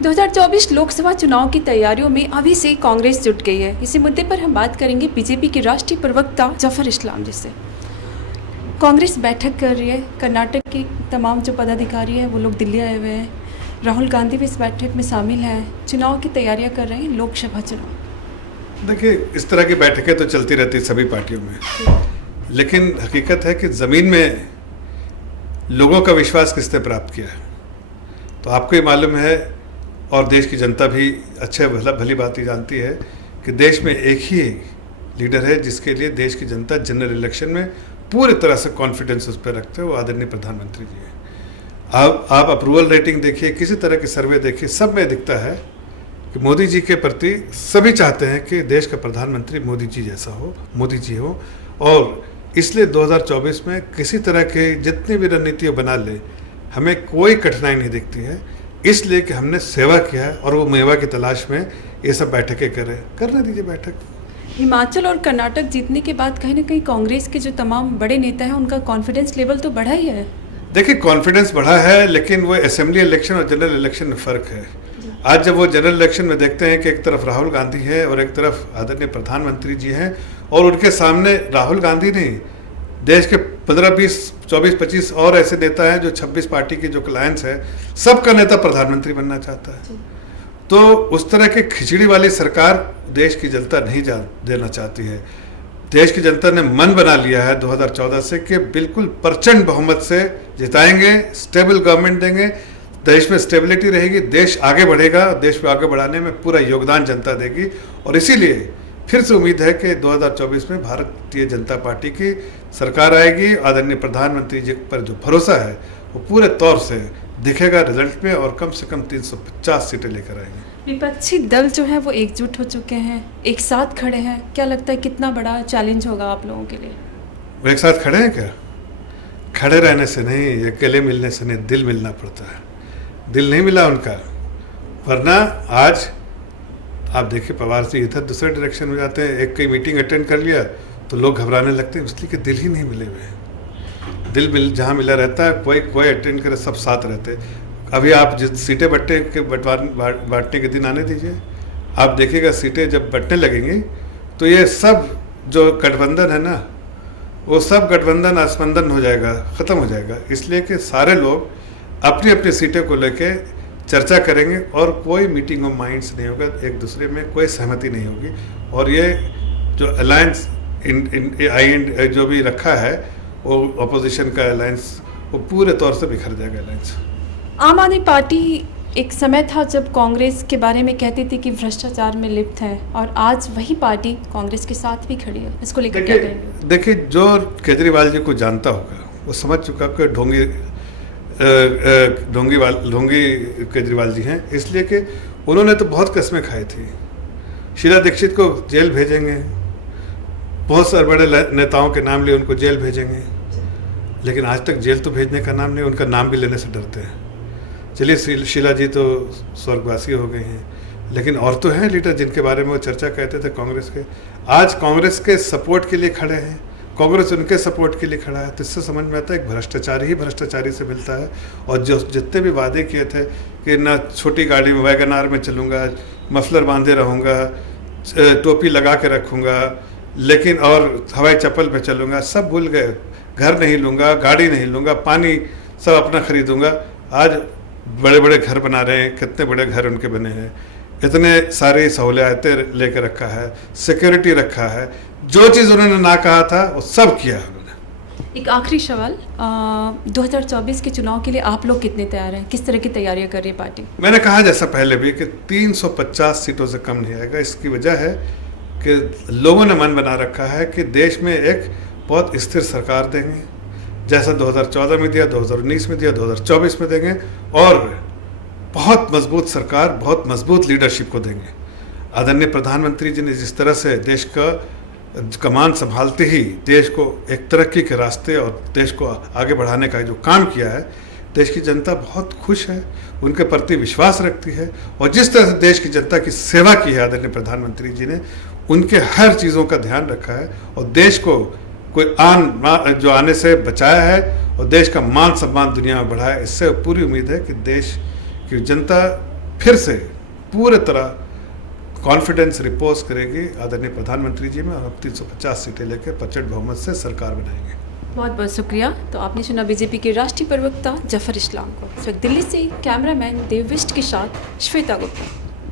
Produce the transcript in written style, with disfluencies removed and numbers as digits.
2024 लोकसभा चुनाव की तैयारियों में अभी से कांग्रेस जुट गई है। इसी मुद्दे पर हम बात करेंगे बीजेपी के राष्ट्रीय प्रवक्ता जफर इस्लाम जी से। कांग्रेस बैठक कर रही है, कर्नाटक के तमाम जो पदाधिकारी हैं वो लोग दिल्ली आए हुए हैं। राहुल गांधी भी इस बैठक में शामिल हैं, चुनाव की तैयारियां कर रहे हैं, लोकसभा चुनाव। देखिए, इस तरह की बैठकें तो चलती रहती सभी पार्टियों में, लेकिन हकीकत है कि ज़मीन में लोगों का विश्वास किसने प्राप्त किया है तो आपको ये मालूम है, और देश की जनता भी अच्छे भली बात ही जानती है कि देश में एक ही लीडर है जिसके लिए देश की जनता जनरल इलेक्शन में पूरी तरह से कॉन्फिडेंस उस पर रखते हैं, वो आदरणीय प्रधानमंत्री जी हैं। आप अप्रूवल रेटिंग देखिए, किसी तरह के सर्वे देखिए, सब में दिखता है कि मोदी जी के प्रति सभी चाहते हैं कि देश का प्रधानमंत्री मोदी जी जैसा हो, मोदी जी हो। और इसलिए 2024 में किसी तरह के जितनी भी रणनीतियाँ बना ले, हमें कोई कठिनाई नहीं दिखती है, इसलिए कि हमने सेवा किया है और वो मेवा की तलाश में ये सब बैठकें करने दीजिए बैठक। हिमाचल और कर्नाटक जीतने के बाद कहीं ना कहीं कांग्रेस के जो तमाम बड़े नेता हैं उनका कॉन्फिडेंस लेवल तो बढ़ा ही है। देखिए, कॉन्फिडेंस बढ़ा है, लेकिन वो असेंबली इलेक्शन और जनरल इलेक्शन में फ़र्क है। आज जब वो जनरल इलेक्शन में देखते हैं कि एक तरफ राहुल गांधी है और एक तरफ आदरणीय प्रधानमंत्री जी हैं, और उनके सामने राहुल गांधी नहीं, देश के 15, 20, 24, 25 और ऐसे नेता हैं जो 26 पार्टी की जो क्लाइंट्स है, सबका नेता प्रधानमंत्री बनना चाहता है। तो उस तरह की खिचड़ी वाली सरकार देश की जनता नहीं देना चाहती है। देश की जनता ने मन बना लिया है 2014 से कि बिल्कुल प्रचंड बहुमत से जिताएंगे, स्टेबल गवर्नमेंट देंगे, देश में स्टेबिलिटी रहेगी, देश आगे बढ़ेगा, देश को आगे बढ़ाने में पूरा योगदान जनता देगी। और इसीलिए फिर से उम्मीद है कि 2024 में भारतीय जनता पार्टी की सरकार आएगी। आदरणीय प्रधानमंत्री जी पर जो भरोसा है वो पूरे तौर से दिखेगा रिजल्ट में, और कम से कम 350 सीटें लेकर आएंगे। विपक्षी दल जो है वो एकजुट हो चुके हैं, एक साथ खड़े हैं। क्या लगता है कितना बड़ा चैलेंज होगा आप लोगों के लिए? वो एक साथ खड़े हैं क्या? खड़े रहने से नहीं, अकेले मिलने से नहीं, दिल मिलना पड़ता है। दिल नहीं मिला उनका, वरना आज आप देखिए पवार से इधर दूसरे डायरेक्शन में जाते हैं, एक कई मीटिंग अटेंड कर लिया तो लोग घबराने लगते हैं, इसलिए कि दिल ही नहीं मिले हुए हैं। दिल जहाँ मिला रहता है, कोई अटेंड करे, सब साथ रहते। अभी आप जिस सीटें बांटने के दिन आने दीजिए, आप देखिएगा सीटें जब बंटने लगेंगी तो ये सब जो गठबंधन है ना, वो सब गठबंधन आसमंदन हो जाएगा, ख़त्म हो जाएगा। इसलिए कि सारे लोग अपनी अपनी सीटें को लेके चर्चा करेंगे और कोई मीटिंग ऑफ माइंड्स नहीं होगा, एक दूसरे में कोई सहमति नहीं होगी। और ये जो अलायंस जो भी रखा है वो अपोजिशन का अलायंस, वो पूरे तौर से बिखर जाएगा अलायंस। आम आदमी पार्टी एक समय था जब कांग्रेस के बारे में कहती थी कि भ्रष्टाचार में लिप्त है, और आज वही पार्टी कांग्रेस के साथ भी खड़ी है। इसको लेकर क्या कहेंगे? देखिए, जो केजरीवाल जी को जानता होगा वो समझ चुका कि ढोंगी केजरीवाल जी हैं, इसलिए कि उन्होंने तो बहुत कस्में खाई थी। शीला दीक्षित को जेल भेजेंगे, बहुत सारे बड़े नेताओं के नाम लिए उनको जेल भेजेंगे, लेकिन आज तक जेल तो भेजने का नाम नहीं, उनका नाम भी लेने से डरते हैं। चलिए, शीला जी तो स्वर्गवासी हो गए हैं, लेकिन और तो हैं लीडर जिनके बारे में वो चर्चा कहते थे कांग्रेस के, आज कांग्रेस के सपोर्ट के लिए खड़े हैं, कांग्रेस उनके सपोर्ट के लिए खड़ा है। तो इससे समझ में आता है एक भ्रष्टाचारी ही भ्रष्टाचारी से मिलता है। और जो जितने भी वादे किए थे कि ना छोटी गाड़ी में वैगनार में चलूँगा, मफलर बांधे रहूँगा, टोपी लगा के रखूँगा, लेकिन और हवाई चप्पल पे चलूँगा, सब भूल गए। घर नहीं लूँगा, गाड़ी नहीं लूँगा, पानी सब अपना खरीदूँगा। आज बड़े बड़े घर बना रहे हैं, कितने बड़े घर उनके बने हैं, इतने सारी सहूलियतें लेकर रखा है, सिक्योरिटी रखा है, जो चीज़ उन्होंने ना कहा था वो सब किया उन्होंने। एक आखिरी सवाल, 2024 के चुनाव के लिए आप लोग कितने तैयार हैं? किस तरह की तैयारियां कर रही है पार्टी? मैंने कहा जैसा पहले भी कि 350 सीटों से कम नहीं आएगा। इसकी वजह है कि लोगों ने मन बना रखा है कि देश में एक बहुत स्थिर सरकार देंगे, जैसा 2014 में दिया, 2019 में दिया, 2024 में देंगे, और बहुत मजबूत सरकार, बहुत मजबूत लीडरशिप को देंगे। आदरणीय प्रधानमंत्री जी ने जिस तरह से देश का कमान संभालते ही देश को एक तरक्की के रास्ते और देश को आगे बढ़ाने का जो काम किया है, देश की जनता बहुत खुश है, उनके प्रति विश्वास रखती है। और जिस तरह से देश की जनता की सेवा की है आदरणीय प्रधानमंत्री जी ने, उनके हर चीज़ों का ध्यान रखा है और देश को कोई जो आने से बचाया है और देश का मान सम्मान दुनिया में बढ़ाया। इससे पूरी उम्मीद है कि देश की जनता फिर से पूरे तरह कॉन्फिडेंस रिपोज करेगी आदरणीय प्रधानमंत्री जी में, और हम 350 सीटें लेकर प्रचंड बहुमत से सरकार बनाएंगे। बहुत बहुत शुक्रिया। तो आपने सुना बीजेपी के राष्ट्रीय प्रवक्ता जफर इस्लाम को। इस वक्त दिल्ली से कैमरामैन देवविष्ट के साथ श्वेता गुप्ता।